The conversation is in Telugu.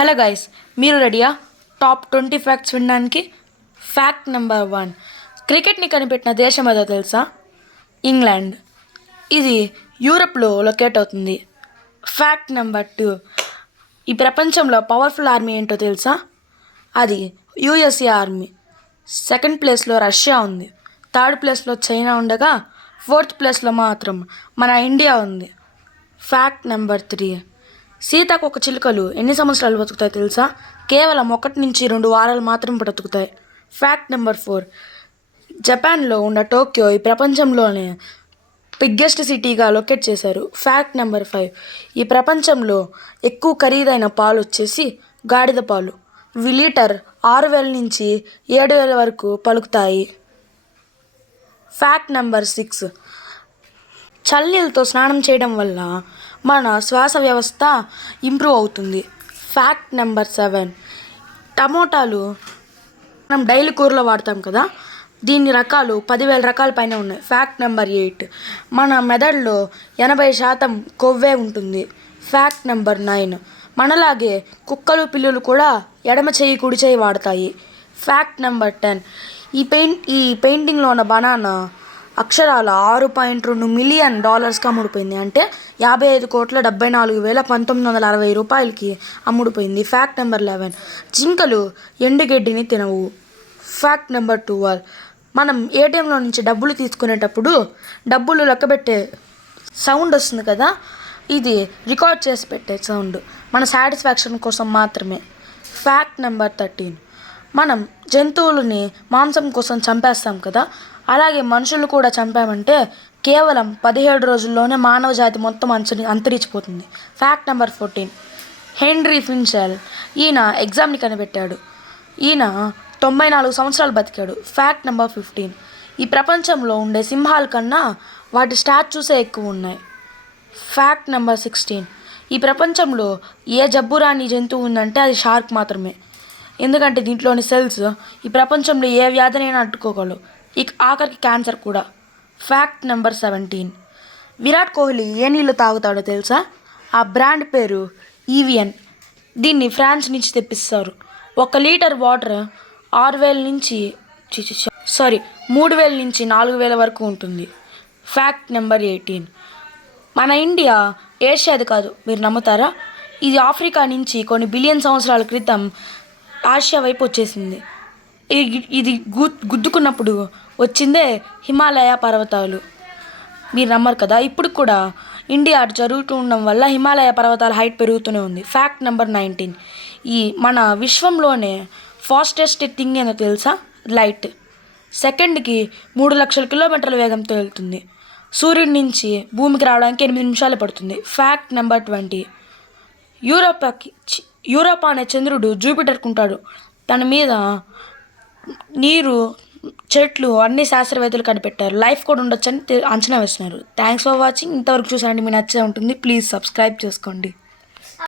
హలో గైస్, మీరు రెడీయా టాప్ 20 ఫ్యాక్ట్స్ వినడానికి? ఫ్యాక్ట్ నెంబర్ 1, క్రికెట్ని కనిపెట్టిన దేశం ఏదో తెలుసా? ఇంగ్లాండ్. ఇది యూరప్లో లొకేట్ అవుతుంది. ఫ్యాక్ట్ నెంబర్ 2, ఈ ప్రపంచంలో పవర్ఫుల్ ఆర్మీ ఏంటో తెలుసా? అది యుఎస్ఏ ఆర్మీ. సెకండ్ ప్లేస్లో రష్యా ఉంది, థర్డ్ ప్లేస్లో చైనా ఉండగా ఫోర్త్ ప్లేస్లో మాత్రం మన ఇండియా ఉంది. ఫ్యాక్ట్ నెంబర్ 3, సీతాకోక చిలుకలు ఎన్ని సంవత్సరాలు బతుకుతాయి తెలుసా? కేవలం 1 నుంచి 2 వారాలు మాత్రం బ్రతుకుతాయి. ఫ్యాక్ట్ నెంబర్ 4, జపాన్లో ఉన్న టోక్యో ఈ ప్రపంచంలోనే బిగ్గెస్ట్ సిటీగా లొకేట్ చేశారు. ఫ్యాక్ట్ నెంబర్ 5, ఈ ప్రపంచంలో ఎక్కువ ఖరీదైన పాలు వచ్చేసి గాడిద పాలు. ఇవి లీటర్ 6,000 నుంచి 7,000 వరకు పలుకుతాయి. ఫ్యాక్ట్ నెంబర్ 6, చల్లనీళ్ళతో స్నానం చేయడం వల్ల మన శ్వాస వ్యవస్థ ఇంప్రూవ్ అవుతుంది. ఫ్యాక్ట్ నెంబర్ 7, టమోటాలు మనం డైలీ కూరలో వాడతాం కదా, దీని రకాలు 10,000 రకాల పైన ఉన్నాయి. ఫ్యాక్ట్ నెంబర్ 8, మన మెదడులో 80% కొవ్వే ఉంటుంది. ఫ్యాక్ట్ నెంబర్ 9, మనలాగే కుక్కలు పిల్లులు కూడా ఎడమ చేయి కుడి చేయి వాడతాయి. ఫ్యాక్ట్ నెంబర్ 10, ఈ పెయింటింగ్లో ఉన్న బనానా అక్షరాల $6.2 మిలియన్ అమ్ముడుపోయింది. అంటే 55,74,1960 రూపాయలకి అమ్ముడుపోయింది. ఫ్యాక్ట్ నెంబర్ 11, జింకలు ఎండుగడ్డిని తినవు. ఫ్యాక్ట్ నెంబర్ 12, మనం ఏటీఎంలో నుంచి డబ్బులు తీసుకునేటప్పుడు డబ్బులు లెక్కబెట్టే సౌండ్ వస్తుంది కదా, ఇది రికార్డ్ చేసి పెట్టే సౌండ్, మన సాటిస్ఫాక్షన్ కోసం మాత్రమే. ఫ్యాక్ట్ నెంబర్ 13, మనం జంతువులని మాంసం కోసం చంపేస్తాం కదా, అలాగే మనుషులు కూడా చంపామంటే కేవలం 17 రోజుల్లోనే మానవ జాతి మొత్తం అంతరించిపోతుంది. ఫ్యాక్ట్ నెంబర్ 14, హెన్రీ ఫిన్చెల్, ఈయన ఎగ్జామ్ని కనిపెట్టాడు. ఈయన 94 సంవత్సరాలు బతికాడు. ఫ్యాక్ట్ నెంబర్ 15, ఈ ప్రపంచంలో ఉండే సింహాల కన్నా వాటి స్టాచ్యూసే ఎక్కువ ఉన్నాయి. ఫ్యాక్ట్ నెంబర్ 16, ఈ ప్రపంచంలో ఏ జబ్బు రాని జంతువు ఉందంటే అది షార్క్ మాత్రమే. ఎందుకంటే దీంట్లోని సెల్స్ ఈ ప్రపంచంలో ఏ వ్యాధినైనా అడ్డుకోగలవు, ఆఖరికి క్యాన్సర్ కూడా. ఫ్యాక్ట్ నెంబర్ 17, విరాట్ కోహ్లీ ఏ నీళ్ళు తాగుతాడో తెలుసా? ఆ బ్రాండ్ పేరు ఈవియన్. దీన్ని ఫ్రాన్స్ నుంచి తెప్పిస్తారు. 1 లీటర్ వాటర్ 3,000 నుంచి 4,000 వరకు ఉంటుంది. ఫ్యాక్ట్ నెంబర్ 18, మన ఇండియా ఏషియాది కాదు, మీరు నమ్ముతారా? ఇది ఆఫ్రికా నుంచి కొన్ని బిలియన్ సంవత్సరాల క్రితం ఆసియా వైపు వచ్చేసింది. ఇది గుద్దుకున్నప్పుడు వచ్చిందే హిమాలయ పర్వతాలు. మీరు నమ్మరు కదా, ఇప్పుడు కూడా ఇండియా అటు జరుగుతూ ఉండడం వల్ల హిమాలయ పర్వతాల హైట్ పెరుగుతూనే ఉంది. ఫ్యాక్ట్ నెంబర్ 19, మన విశ్వంలోనే ఫాస్టెస్ట్ థింగ్ ఏందో తెలుసా? లైట్. సెకండ్కి 3 లక్షల కిలోమీటర్ల వేగంతో వెళ్తుంది. సూర్యుడి నుంచి భూమికి రావడానికి 8 నిమిషాలు పడుతుంది. ఫ్యాక్ట్ నెంబర్ 20, యూరోపా అనే చంద్రుడు జూపిటర్కు ఉంటాడు. తన మీద నీరు, చెట్లు అన్ని శాస్త్రవేత్తలు కనిపెట్టారు. లైఫ్ కూడా ఉండొచ్చని అంచనా వేస్తున్నారు. Thanks for watching. ఇంతవరకు చూసారండి, మీకు నచ్చే ఉంటుంది. ప్లీజ్ సబ్స్క్రైబ్ చేసుకోండి.